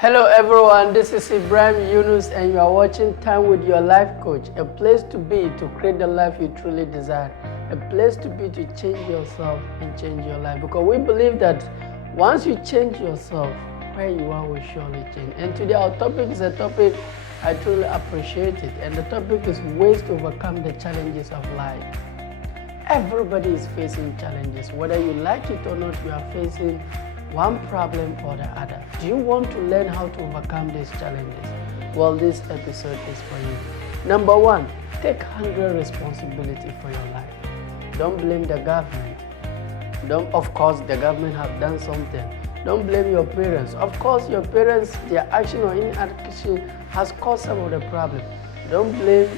Hello everyone, this is IBRAHIM Yunus and you are watching Time with Your Life Coach, a place to be to create the life you truly desire, a place to be to change yourself and change your life. Because we believe that once you change yourself, where you are will surely change. And today our topic is a topic I truly appreciate it, and the topic is ways to overcome the challenges of life. Everybody is facing challenges. Whether you like it or not, you are facing one problem or the other. Do you want to learn how to overcome these challenges? Well, this episode is for you. Number one, take 100% responsibility for your life. Don't blame the government. Of course, the government have done something. Don't blame your parents. Of course, your parents, their action or inaction has caused some of the problem. Don't blame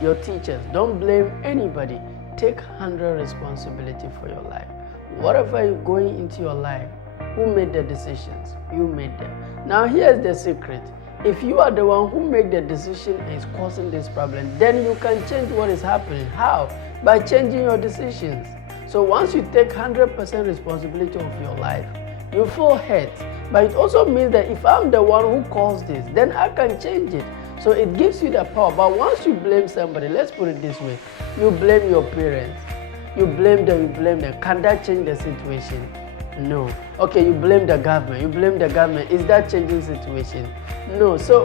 your teachers. Don't blame anybody. Take 100% responsibility for your life. Whatever is going into your life, who made the decisions? You made them. Now here's the secret. If you are the one who made the decision and is causing this problem, then you can change what is happening. How? By changing your decisions. So once you take 100% responsibility of your life, you feel hurt. But it also means that if I'm the one who caused this, then I can change it. So it gives you the power. But once you blame somebody, let's put it this way, you blame your parents. You blame them. Can that change the situation? No. Okay, you blame the government. Is that changing situation? No. So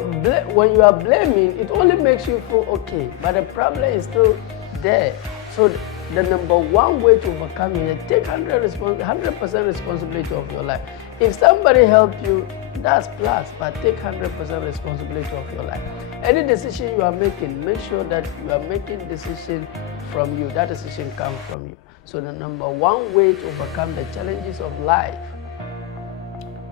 when you are blaming, it only makes you feel okay, but the problem is still there. So the number one way to overcome it is take 100% responsibility of your life. If somebody helps you, that's plus, but take 100% responsibility of your life. Any decision you are making, make sure that you are making decision from you. That decision comes from you. So the number one way to overcome the challenges of life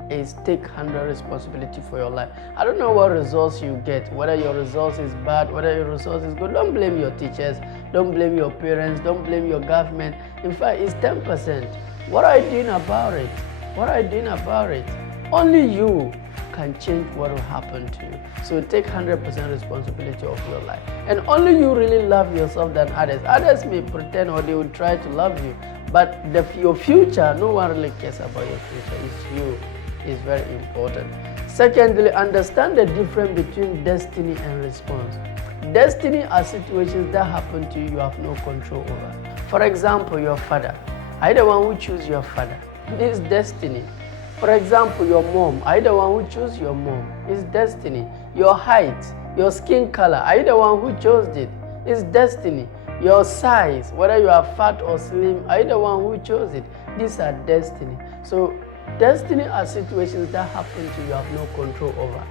is take 100% responsibility for your life. I don't know what results you get, whether your results is bad, whether your results is good. Don't blame your teachers, don't blame your parents, don't blame your government. In fact, it's 10%. What are you doing about it? Only you can change what will happen to you. So take 100% responsibility of your life. And only you really love yourself than others. Others may pretend or they will try to love you, but your future, no one really cares about your future. It's you. It's very important. Secondly, understand the difference between destiny and response. Destiny are situations that happen to you, you have no control over. For example, your father. Are you the one who choose your father? This is destiny. For example, your mom. Are you the one who chose your mom? It's destiny. Your height, your skin color. Are you the one who chose it? It's destiny. Your size, whether you are fat or slim, are you the one who chose it? These are destiny. So destiny are situations that happen to you, you have no control over.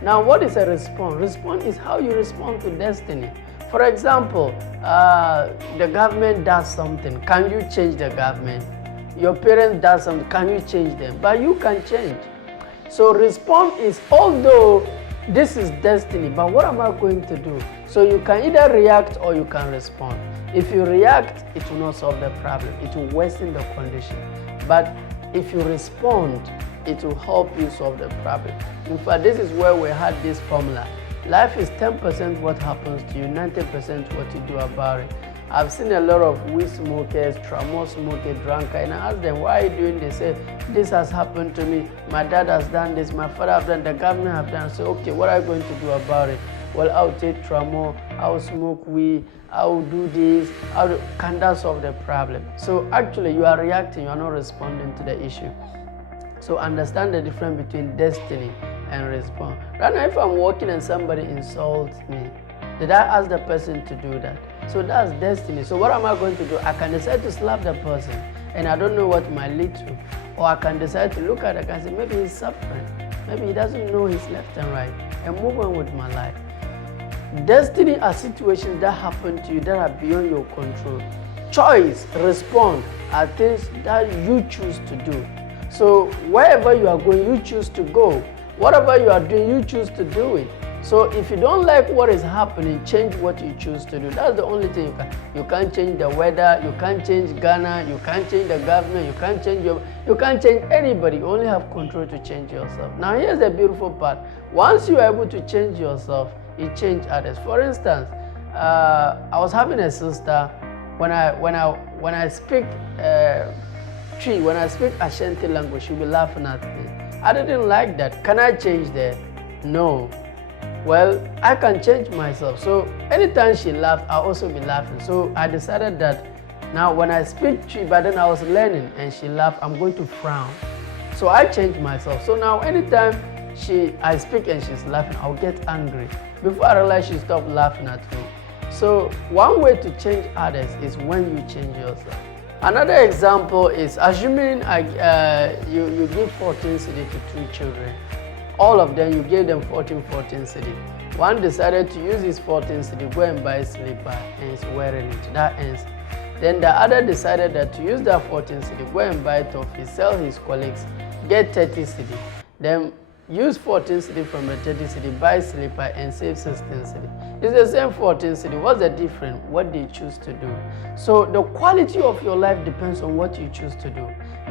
Now, what is a response? Response is how you respond to destiny. For example, the government does something. Can you change the government? Your parents does something. Can you change them? But you can change. So response is, although this is destiny, but what am I going to do? So you can either react or you can respond. If you react, it will not solve the problem. It will worsen the condition. But if you respond, it will help you solve the problem. In fact, this is where we had this formula. Life is 10% what happens to you, 90% what you do about it. I've seen a lot of weed smokers, tramadol smokers, drunkards, and I ask them, why are you doing this? They say, this has happened to me, my dad has done this, my father has done, the government have done. I say, okay, what are you going to do about it? Well, I'll take tramadol, I'll smoke weed, I'll do this, can that solve the problem? So actually, you are reacting, you are not responding to the issue. So understand the difference between destiny and response. Right now, if I'm walking and somebody insults me, did I ask the person to do that? So that's destiny. So what am I going to do? I can decide to slap the person, and I don't know what might lead to. Or I can decide to look at the guy and say, maybe he's suffering. Maybe he doesn't know his left and right, and move on with my life. Destiny are situations that happen to you that are beyond your control. Choice, respond, are things that you choose to do. So wherever you are going, you choose to go. Whatever you are doing, you choose to do it. So if you don't like what is happening, change what you choose to do. That's the only thing you can. You can't change the weather, you can't change Ghana, you can't change the government, you can't change anybody. You only have control to change yourself. Now here's the beautiful part. Once you are able to change yourself, you change others. For instance, I was having a sister, when I speak Ashanti language, she'll be laughing at me. I didn't like that. Can I change that? No. Well, I can change myself. So anytime she laughed, I'll also be laughing. So I decided that now when I speak to but then I was learning and she laughed, I'm going to frown. So I changed myself. So now anytime I speak and she's laughing, I'll get angry. Before I realize she stopped laughing at me. So one way to change others is when you change yourself. Another example is assuming you give 14 cedi to 2 children. All of them, you gave them 14 cedi. One decided to use his 14 cedi, go and buy a slipper and is wearing it. That ends. Then the other decided that to use that 14 cedi, go and buy toffee, sell his colleagues, get 30 cedi. Then use 14 cedi from the 30 cedi, buy slipper and save 16 cedi. It's the same 14 cedi. What's the difference? What they choose to do. So the quality of your life depends on what you choose to do.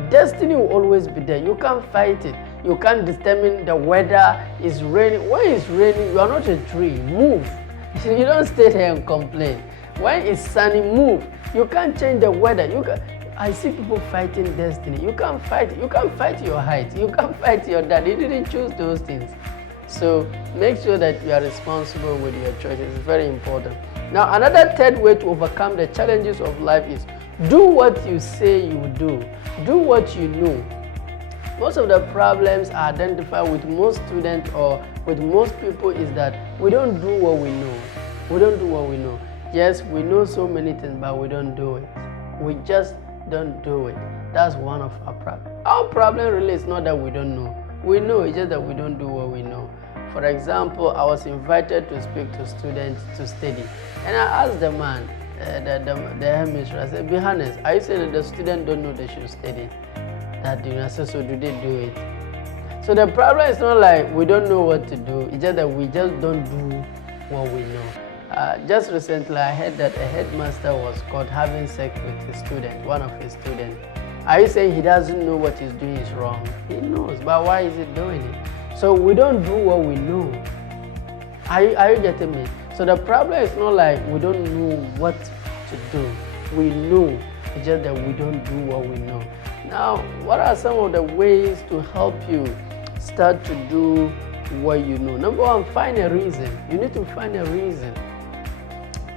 Destiny will always be there. You can't fight it. You can't determine the weather. Is raining. When it's raining, you are not a tree. Move. You don't stay there and complain. When it's sunny, move. You can't change the weather. I see people fighting destiny. You can't fight it. You can't fight your height. You can't fight your dad. You didn't choose those things. So make sure that you are responsible with your choices. It's very important. Now, another third way to overcome the challenges of life is do what you say you do. Do what you know. Most of the problems are identified with most students or with most people is that we don't do what we know. We don't do what we know. Yes, we know so many things, but we don't do it. We just don't do it. That's one of our problems. Our problem really is not that we don't know. We know, it's just that we don't do what we know. For example, I was invited to speak to students to study. And I asked the man, the headmistress, I said, be honest, are you saying that the students don't know they should study? That I said, so do they do it? So the problem is not like we don't know what to do, it's just that we just don't do what we know. Just recently, I heard that a headmaster was caught having sex with his student, one of his students. Are you saying he doesn't know what he's doing is wrong? He knows, but why is he doing it? So we don't do what we know. Are you getting me? So the problem is not like we don't know what to do. We know, it's just that we don't do what we know. Now, what are some of the ways to help you start to do what you know? Number one, find a reason. You need to find a reason.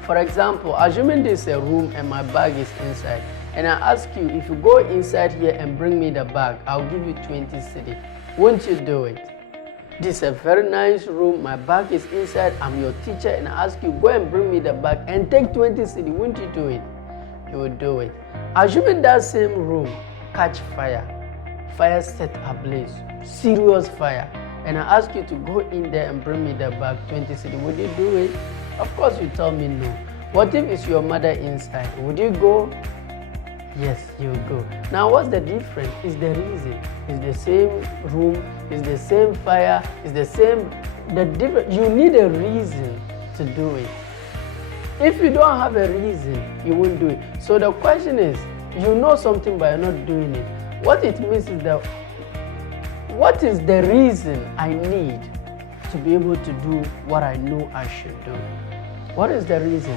For example, assuming this is a room and my bag is inside, and I ask you, if you go inside here and bring me the bag, I'll give you 20 cedi. Won't you do it? This is a very nice room, my bag is inside, I'm your teacher, and I ask you, go and bring me the bag and take 20 cedi. Won't you do it? You will do it. Assuming that same room catch fire, fire set ablaze, serious fire, and I ask you to go in there and bring me the bag, 20 cedi. Would you do it? Of course you tell me no. What if it's your mother inside? Would you go? Yes, you go. Now what's the difference? It's the reason. It's the same room, it's the same fire, it's the same, the difference. You need a reason to do it. If you don't have a reason, you won't do it. So the question is, you know something but you're not doing it. What it means is that, what is the reason I need to be able to do what I know I should do? What is the reason?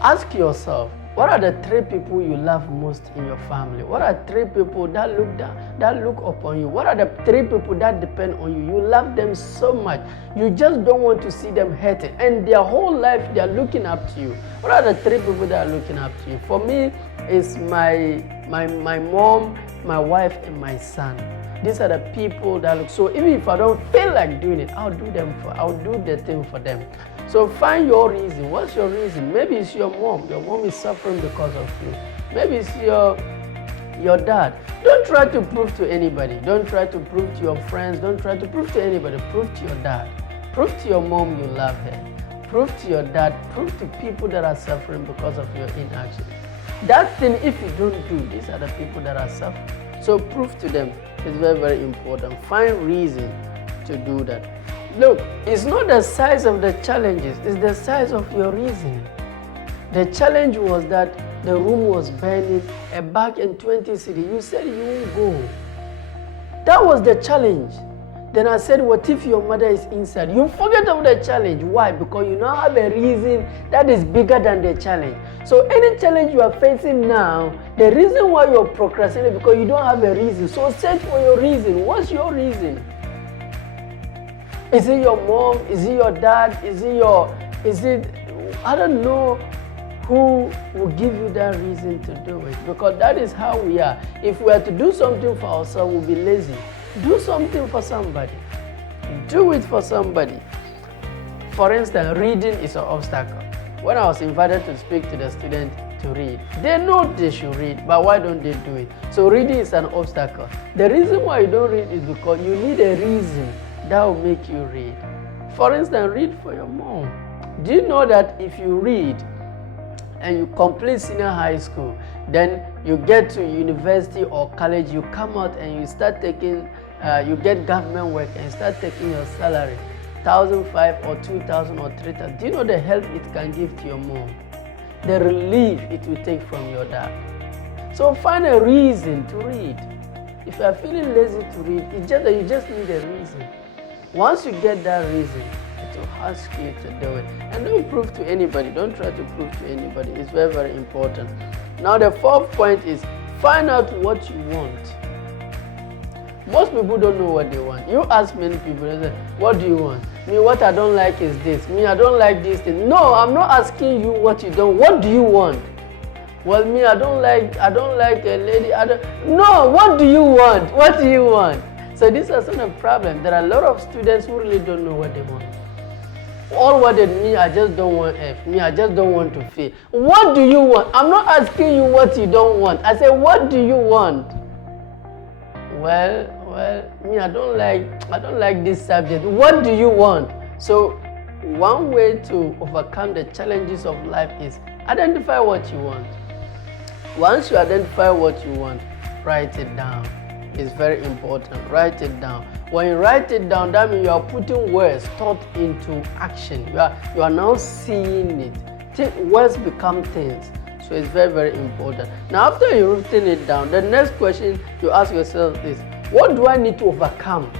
Ask yourself, what are the 3 people you love most in your family? What are 3 people that look upon you? What are the 3 people that depend on you? You love them so much. You just don't want to see them hurting. And their whole life, they are looking up to you. What are the 3 people that are looking up to you? For me, it's my mom, my wife, and my son. These are the people that look. So even if I don't feel like doing it, I'll do the thing for them. So find your reason. What's your reason? Maybe it's your mom. Your mom is suffering because of you. Maybe it's your dad. Don't try to prove to anybody. Don't try to prove to your friends. Don't try to prove to anybody. Prove to your dad. Prove to your mom you love her. Prove to your dad. Prove to people that are suffering because of your inaction. That thing, if you don't do, these are the people that are suffering. So prove to them. It's very, very important. Find reason to do that. Look, it's not the size of the challenges, it's the size of your reason. The challenge was that the room was burning, a bag and 20 cedi. You said you won't go. That was the challenge. Then I said, what if your mother is inside? You forget about the challenge. Why? Because you now have a reason that is bigger than the challenge. So any challenge you are facing now, the reason why you're procrastinating is because you don't have a reason. So search for your reason. What's your reason? Is it your mom? Is it your dad? I don't know who will give you that reason to do it. Because that is how we are. If we are to do something for ourselves, we'll be lazy. Do something for somebody. Do it for somebody. For instance, reading is an obstacle. When I was invited to speak to the students to read, they know they should read, but why don't they do it? So reading is an obstacle. The reason why you don't read is because you need a reason that will make you read. For instance, read for your mom. Do you know that if you read and you complete senior high school, then you get to university or college, you come out and you start taking, you get government work and start taking your salary, 1,500 or 2,000 or 3,000. Do you know the help it can give to your mom? The relief it will take from your dad. So find a reason to read. If you are feeling lazy to read, it's just that you just need a reason. Once you get that reason, it will ask you to do it. And don't prove to anybody. Don't try to prove to anybody. It's very, very important. Now the fourth point is find out what you want. Most people don't know what they want. You ask many people, they say, what do you want? Me, what I don't like is this. Me, I don't like this thing. No, I'm not asking you what you don't. What do you want? Well, me, I don't like a lady. No, what do you want? What do you want? So this is not a problem. There are a lot of students who really don't know what they want. All what they me, I just don't want F. Me, I just don't want to fail. What do you want? I'm not asking you what you don't want. I say, what do you want? Well, me, I don't like this subject. What do you want? So one way to overcome the challenges of life is identify what you want. Once you identify what you want, write it down. It's very important. Write it down. When you write it down, that means you are putting words, thought into action. You are now seeing it. Words become things. So it's very, very important. Now, after you've written it down, the next question you ask yourself is, what do I need to overcome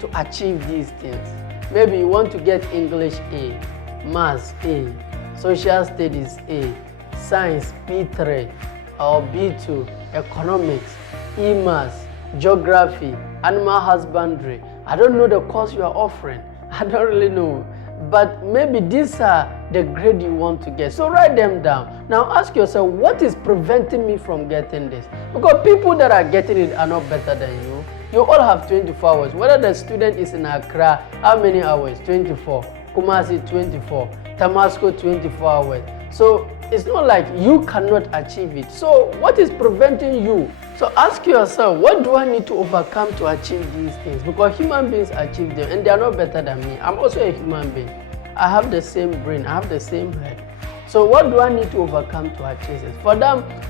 to achieve these things? Maybe you want to get English A, Maths A, Social Studies A, Science B3 or B2, Economics, E-Maths, Geography, Animal Husbandry. I don't know the course you are offering. I don't really know. But maybe these are the grade you want to get. So write them down. Now ask yourself, what is preventing me from getting this? Because people that are getting it are not better than you. You all have 24 hours. Whether the student is in Accra, how many hours? 24. Kumasi, 24. Damascus, 24 hours. So it's not like you cannot achieve it. So what is preventing you? So ask yourself, what do I need to overcome to achieve these things? Because human beings achieve them and they are not better than me. I'm also a human being. I have the same brain, I have the same head. So what do I need to overcome to achieve it?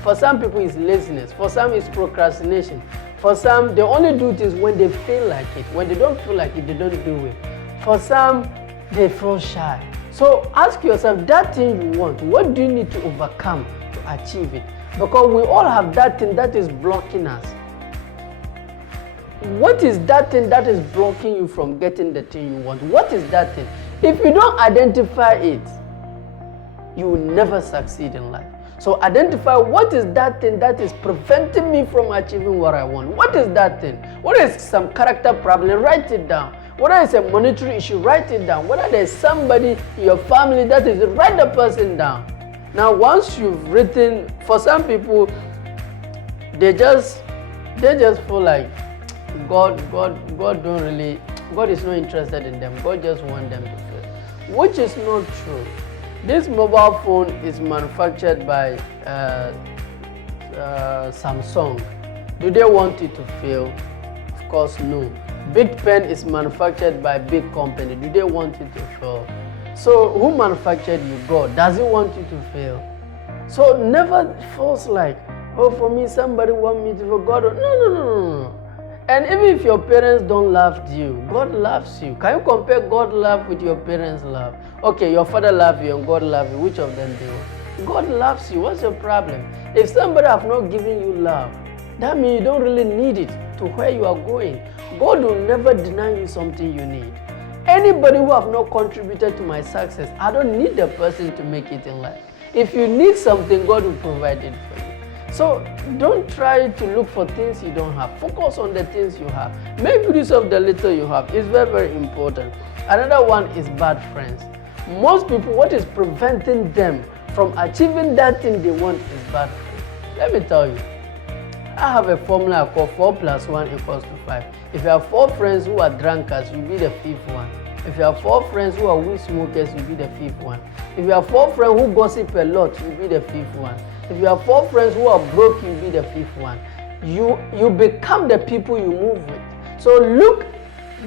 For some people it's laziness. For some it's procrastination. For some, they only do this when they feel like it. When they don't feel like it, they don't do it. For some, they feel shy. So ask yourself, that thing you want, what do you need to overcome to achieve it? Because we all have that thing that is blocking us. What is that thing that is blocking you from getting the thing you want? What is that thing? If you don't identify it, you will never succeed in life. So identify what is that thing that is preventing me from achieving what I want. What is that thing? What is some character problem? Write it down. Whether it's a monetary issue, write it down. Whether there's somebody in your family that is, write the person down. Now, once you've written, for some people, they just feel like God is not interested in them. God just wants them to fail, which is not true. This mobile phone is manufactured by Samsung. Do they want it to fail? Of course, no. Big Pen is manufactured by big company. Do they want it to fail? So who manufactured you? God. Does he want you to fail? So never feels like, oh, for me somebody want me to fail. God, no. And even if your parents don't love you, God loves you. Can you compare God's love with your parents' love? Okay, your father loves you and God loves you. Which of them do you? God loves you. What's your problem? If somebody have not given you love, that means you don't really need it to where you are going. God will never deny you something you need. Anybody who have not contributed to my success, I don't need the person to make it in life. If you need something, God will provide it for you. So don't try to look for things you don't have. Focus on the things you have. Make use of the little you have. It's very, very important. Another one is bad friends. Most people, what is preventing them from achieving that thing they want is bad friends. Let me tell you, I have a formula called 4 + 1 = 5. If you have 4 friends who are drunkards, you'll be the 5th one. If you have 4 friends who are weed smokers, you'll be the 5th one. If you have 4 friends who gossip a lot, you'll be the 5th one. If you have 4 friends who are broke, you'll be the 5th one. You become the people you move with. So look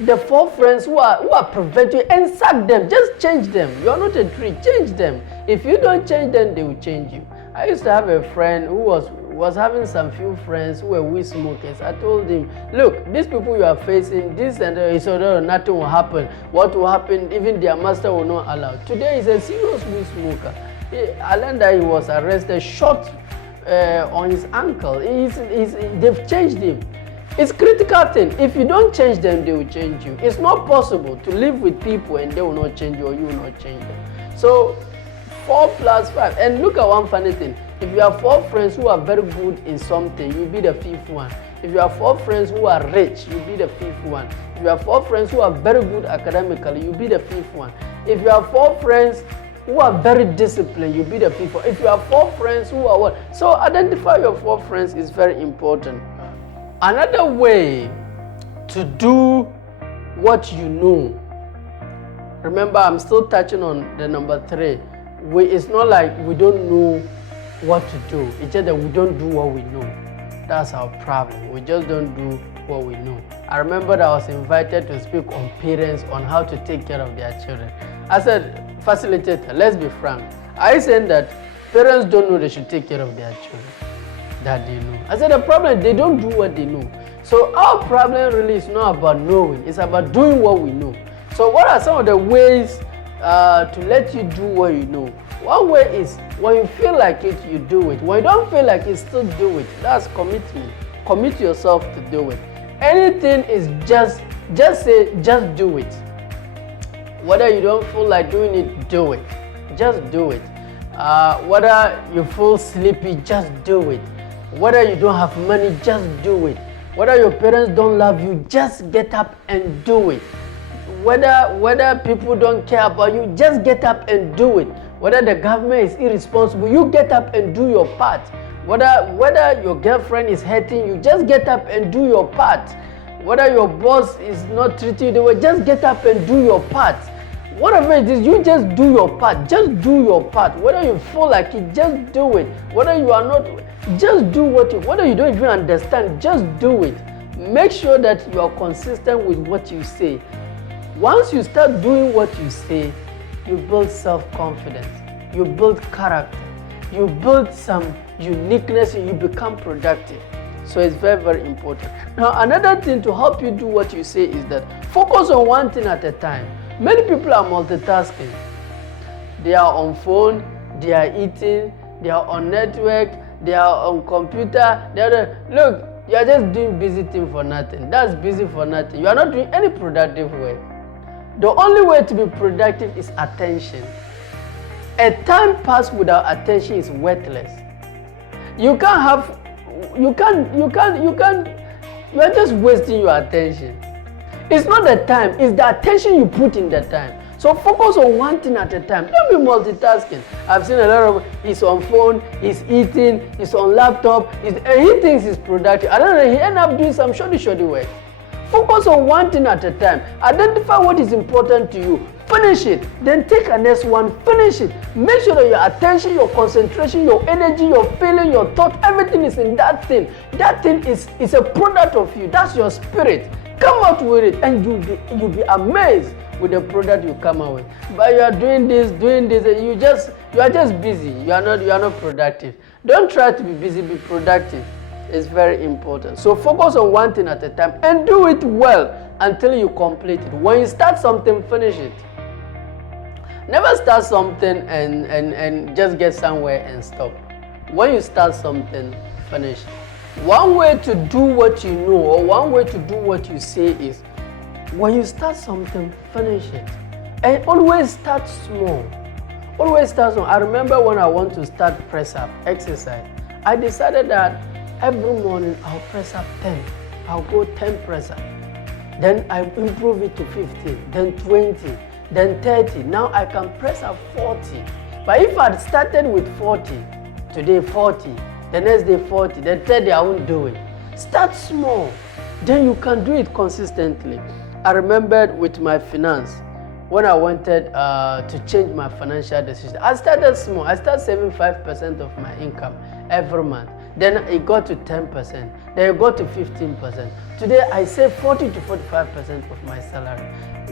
the 4 friends who are preventing you and sack them. Just change them. You are not a tree. Change them. If you don't change them, they will change you. I used to have a friend who was having some few friends who were weed smokers. I told him, look, these people you are facing, this and that, he said, no, nothing will happen. What will happen, even their master will not allow. Today he's a serious weed smoker. I learned that he was arrested, shot on his ankle. They've changed him. It's critical thing. If you don't change them, they will change you. It's not possible to live with people and they will not change you or you will not change them. So 4 + 5. And look at one funny thing. If you have 4 friends who are very good in something, you'll be the 5th one. If you have 4 friends who are rich, you'll be the 5th one. If you have 4 friends who are very good academically, you'll be the 5th one. If you have 4 friends who are very disciplined, you'll be the 5th one. If you have 4 friends who are what? So identify your 4 friends is very important. Another way to do what you know. Remember, I'm still touching on the number 3. It's not like we don't know what to do. It's just that we don't do what we know. That's our problem. We just don't do what we know. I remember that I was invited to speak on parents on how to take care of their children. I said, facilitator, let's be frank. I said that parents don't know they should take care of their children. That they know. I said the problem is they don't do what they know. So our problem really is not about knowing, it's about doing what we know. So what are some of the ways to let you do what you know? One way is when you feel like it, you do it. When you don't feel like it, still do it. That's commitment. Commit yourself to do it. Anything is just say, just do it. Whether you don't feel like doing it, do it. Just do it. Whether you feel sleepy, just do it. Whether you don't have money, just do it. Whether your parents don't love you, just get up and do it. Whether people don't care about you, just get up and do it. Whether the government is irresponsible, you get up and do your part. Whether your girlfriend is hurting you, just get up and do your part. Whether your boss is not treating you the way, just get up and do your part. Whatever it is, you just do your part. Just do your part. Whether you feel like it, just do it. Whether you are not, just do whether you don't even understand, just do it. Make sure that you are consistent with what you say. Once you start doing what you say, you build self-confidence, you build character, you build some uniqueness, and you become productive. So it's very, very important. Now, another thing to help you do what you say is that focus on one thing at a time. Many people are multitasking. They are on phone, they are eating, they are on network, they are on computer. Look, you are just doing busy thing for nothing. That's busy for nothing. You are not doing any productive work. The only way to be productive is attention. A time passed without attention is worthless. You are just wasting your attention. It's not the time, it's the attention you put in the time. So focus on one thing at a time. Don't be multitasking. I've seen a lot of, he's on phone, he's eating, he's on laptop, and he thinks he's productive. I don't know, he ends up doing some shoddy work. Focus on one thing at a time. Identify what is important to you. Finish it. Then take a next one. Finish it. Make sure that your attention, your concentration, your energy, your feeling, your thought, everything is in that thing. That thing is a product of you. That's your spirit. Come out with it, and you'll be amazed with the product you come out with. But you are doing this, and you are just busy. You are not productive. Don't try to be busy. Be productive. It's very important. So focus on one thing at a time and do it well until you complete it. When you start something, finish it. Never start something and just get somewhere and stop. When you start something, finish it. One way to do what you know, or one way to do what you say is, when you start something, finish it. And always start small. Always start small. I remember when I want to start press up exercise, I decided that every morning I'll press up 10. I'll go 10 press up. Then I improve it to 15, then 20, then 30. Now I can press up 40. But if I'd started with 40, today 40, the next day 40, the third day I won't do it. Start small. Then you can do it consistently. I remembered with my finance, when I wanted to change my financial decision, I started small. I started saving 5% of my income every month. Then it got to 10%. Then it got to 15%. Today I save 40 to 45% of my salary.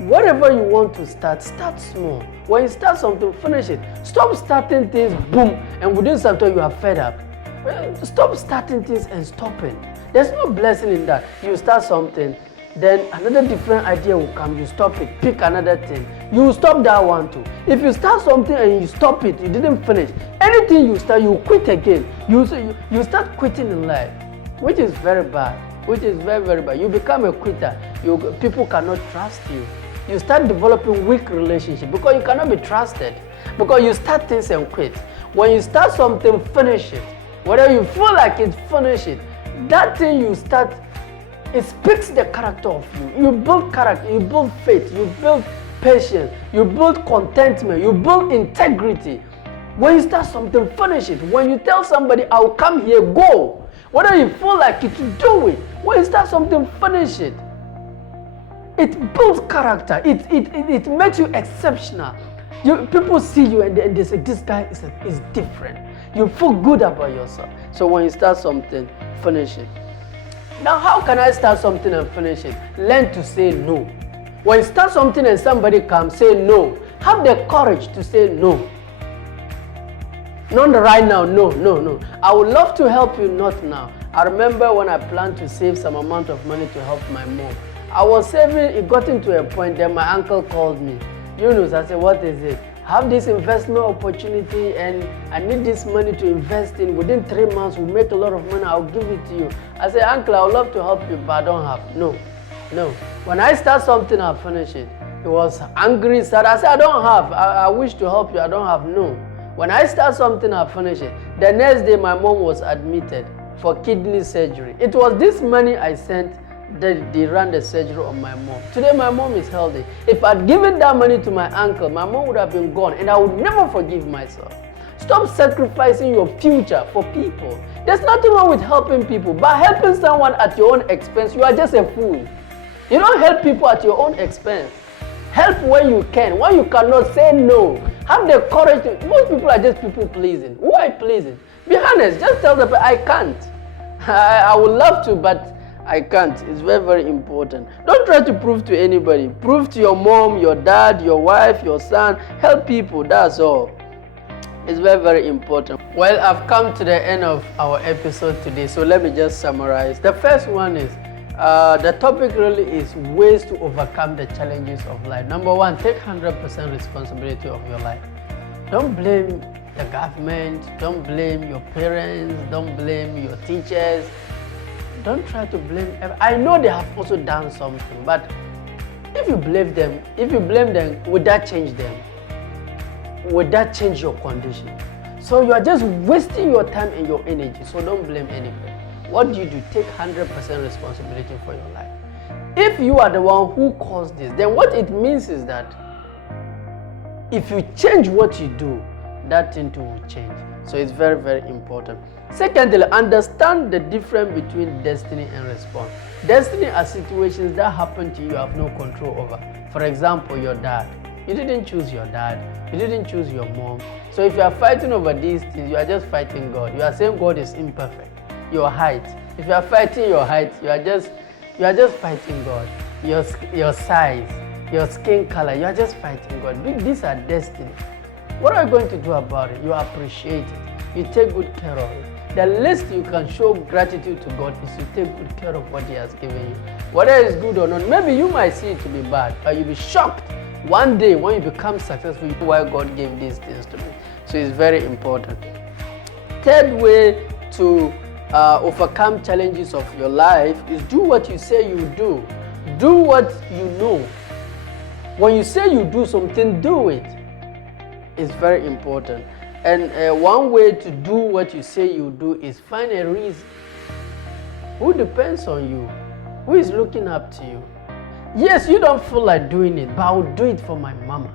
Whatever you want to start, start small. When you start something, finish it. Stop starting things, boom, and within some time you are fed up. Stop starting things and stopping. There's no blessing in that. You start something, then another different idea will come, you stop it, pick another thing. You stop that one too. If you start something and you stop it, you didn't finish, anything you start, you quit again. You start quitting in life, which is very bad, which is very, very bad. You become a quitter. People cannot trust you. You start developing weak relationship because you cannot be trusted, because you start things and quit. When you start something, finish it. Whether you feel like it, finish it. That thing you start, it speaks the character of you. You build character, you build faith, you build patience, you build contentment, you build integrity. When you start something, finish it. When you tell somebody, I'll come here, go. Whether you feel like it, do it. When you start something, finish it. It builds character. It makes you exceptional. People see you and they say, this guy is different. You feel good about yourself. So when you start something, finish it. Now, how can I start something and finish it? Learn to say no. When you start something and somebody comes, say no. Have the courage to say no. Not right now, no. I would love to help you, not now. I remember when I planned to save some amount of money to help my mom. I was saving, it got into a point, then my uncle called me. Yunus, I said, what is it? I have this investment opportunity and I need this money to invest in. Within 3 months, we'll make a lot of money, I'll give it to you. I said, uncle, I would love to help you, but I don't have. No. When I start something, I'll finish it. He was angry, sad. I said, I don't have. I wish to help you, I don't have. No. When I start something, I'll finish it. The next day, my mom was admitted for kidney surgery. It was this money I sent that they ran the surgery on my mom. Today, my mom is healthy. If I'd given that money to my uncle, my mom would have been gone and I would never forgive myself. Stop sacrificing your future for people. There's nothing wrong with helping people, but helping someone at your own expense, you are just a fool. You don't help people at your own expense. Help when you can. When you cannot, say no. Have the courage to, most people are just people pleasing. Who are you pleasing? Be honest, just tell them, I can't. I would love to, but I can't. It's very, very important. Don't try to prove to anybody. Prove to your mom, your dad, your wife, your son. Help people, that's all. It's very, very important. Well, I've come to the end of our episode today, so let me just summarize. The first one is, the topic really is ways to overcome the challenges of life. Number one, take 100% responsibility of your life. Don't blame the government, don't blame your parents, don't blame your teachers. Don't try to blame. I know they have also done something, but if you blame them, would that change them? Would that change your condition? So you are just wasting your time and your energy, so don't blame anybody. What do? Take 100% responsibility for your life. If you are the one who caused this, then what it means is that if you change what you do, that thing too will change. So it's very, very important. Secondly, understand the difference between destiny and response. Destiny are situations that happen to you have no control over. For example, your dad. You didn't choose your dad. You didn't choose your mom. So if you are fighting over these things, you are just fighting God. You are saying God is imperfect. Your height. If you are fighting your height, you are just fighting God. Your size, your skin color, you are just fighting God. These are destiny. What are you going to do about it? You appreciate it. You take good care of it. The least you can show gratitude to God is to take good care of what He has given you. Whether it's good or not, maybe you might see it to be bad, but you'll be shocked one day when you become successful, you know why God gave these things to me. So it's very important. Third way to overcome challenges of your life is do what you say you do. Do what you know. When you say you do something, do it. It's very important. And one way to do what you say you do is find a reason. Who depends on you? Who is looking up to you? Yes, you don't feel like doing it, but I will do it for my mama.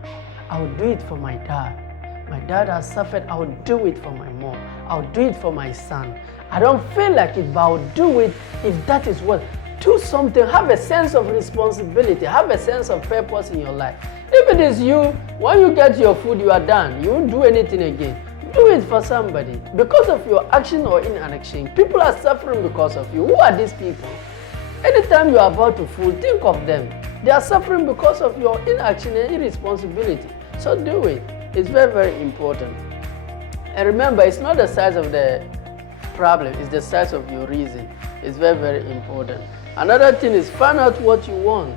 I will do it for my dad. My dad has suffered, I will do it for my mom. I will do it for my son. I don't feel like it, but I will do it if that is what. Do something, have a sense of responsibility, have a sense of purpose in your life. If it is you, when you get your food, you are done. You won't do anything again. Do it for somebody. Because of your action or inaction, people are suffering because of you. Who are these people? Anytime you are about to fool, think of them. They are suffering because of your inaction and irresponsibility. So do it. It's very, very important. And remember, it's not the size of the problem, it's the size of your reason. It's very, very important. Another thing is find out what you want.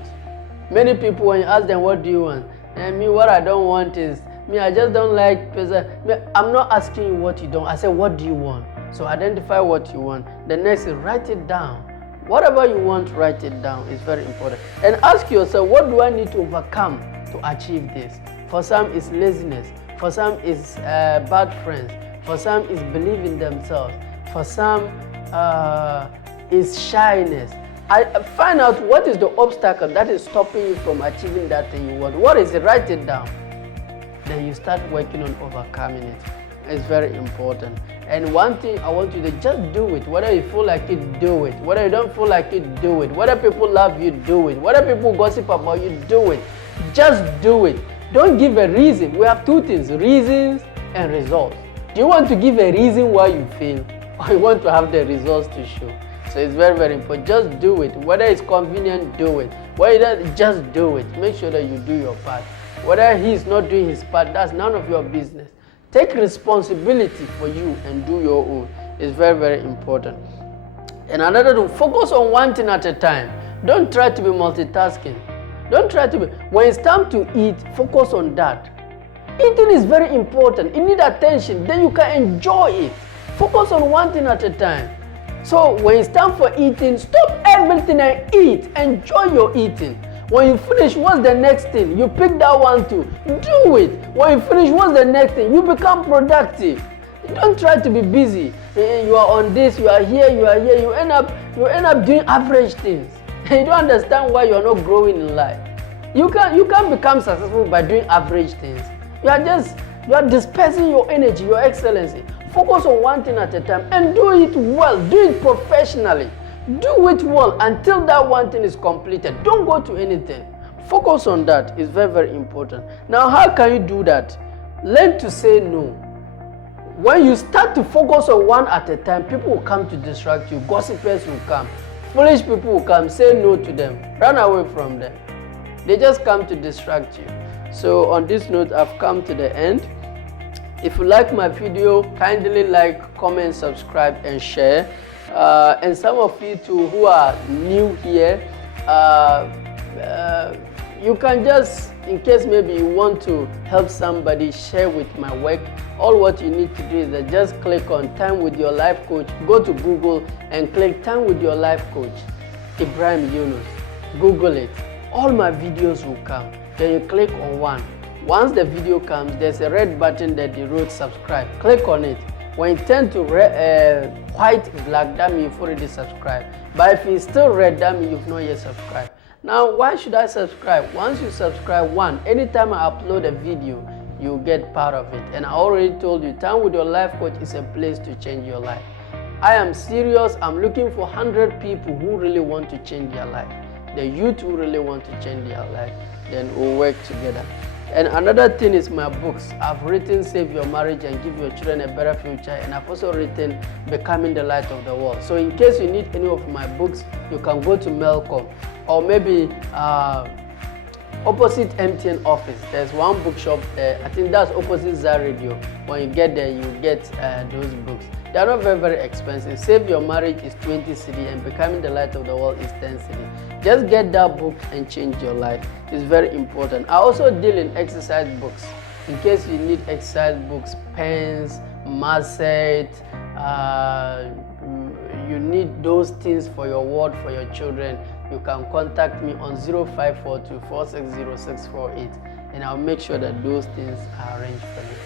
Many people, when you ask them, what do you want? And me, what I don't want is, I just don't like pizza. I'm not asking you what you don't. I say, what do you want? So identify what you want. The next is write it down. Whatever you want, write it down. It's very important. And ask yourself, what do I need to overcome to achieve this? For some, it's laziness. For some, it's bad friends. For some, it's believing themselves. For some, it's shyness. I find out what is the obstacle that is stopping you from achieving that thing you want. What is it? Write it down. Then you start working on overcoming it. It's very important. And one thing I want you to just do it. Whether you feel like it, do it. Whether you don't feel like it, do it. Whether people love you, do it. Whether people gossip about you, do it. Just do it. Don't give a reason. We have two things, reasons and results. Do you want to give a reason why you fail? Or you want to have the results to show? So it's very, very important. Just do it. Whether it's convenient, do it. Whether just do it. Make sure that you do your part. Whether he's not doing his part, that's none of your business. Take responsibility for you and do your own. It's very, very important. And another thing, focus on one thing at a time. Don't try to be multitasking. Don't try to be. When it's time to eat, focus on that. Eating is very important. You need attention. Then you can enjoy it. Focus on one thing at a time. So when it's time for eating, stop everything and eat. Enjoy your eating. When you finish, what's the next thing? You pick that one too. Do it. When you finish, what's the next thing? You become productive. Don't try to be busy. You are on this, you are here, you are here. You end up doing average things. You don't understand why you are not growing in life. You can't become successful by doing average things. You are dispersing your energy, your excellency. Focus on one thing at a time and do it well. Do it professionally. Do it well until that one thing is completed. Don't go to anything. Focus on that. It's very, very important. Now, how can you do that? Learn to say no. When you start to focus on one at a time, people will come to distract you. Gossipers will come. Foolish people will come. Say no to them. Run away from them. They just come to distract you. So on this note, I've come to the end. If you like my video, kindly like, comment, subscribe, and share. And some of you too who are new here, you can just, in case maybe you want to help somebody, share with my work. All what you need to do is that just click on Time with Your Life Coach. Go to Google and click Time with Your Life Coach, IBRAHIM Yunus. Google it. All my videos will come. Then you click on one. Once the video comes, there's a red button that they wrote subscribe. Click on it. When it turns to white, black, that means you've already subscribed. But if it's still red, that means you've not yet subscribed. Now, why should I subscribe? Once you subscribe, anytime I upload a video, you'll get part of it. And I already told you, Time with Your Life Coach is a place to change your life. I am serious. I'm looking for 100 people who really want to change their life. The youth who really want to change their life. Then we'll work together. And another thing is my books. I've written Save Your Marriage and Give Your Children a Better Future, and I've also written Becoming the Light of the World. So in case you need any of my books, you can go to Melcom or maybe opposite MTN office. There's one bookshop there. I think that's opposite Zar Radio. When you get there, you get those books. They are not very, very expensive. Save Your Marriage is 20 cedi and Becoming the Light of the World is 10 cedi. Just get that book and change your life. It's very important. I also deal in exercise books. In case you need exercise books, pens, math set, you need those things for your world, for your children, you can contact me on 0542460648, and I'll make sure that those things are arranged for you.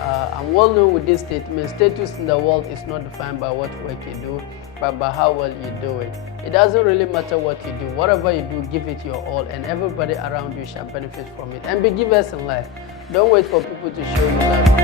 I'm well known with this statement: status in the world is not defined by what work you do, but by how well you do it. It doesn't really matter what you do. Whatever you do, give it your all, and everybody around you shall benefit from it. And be givers in life. Don't wait for people to show you love.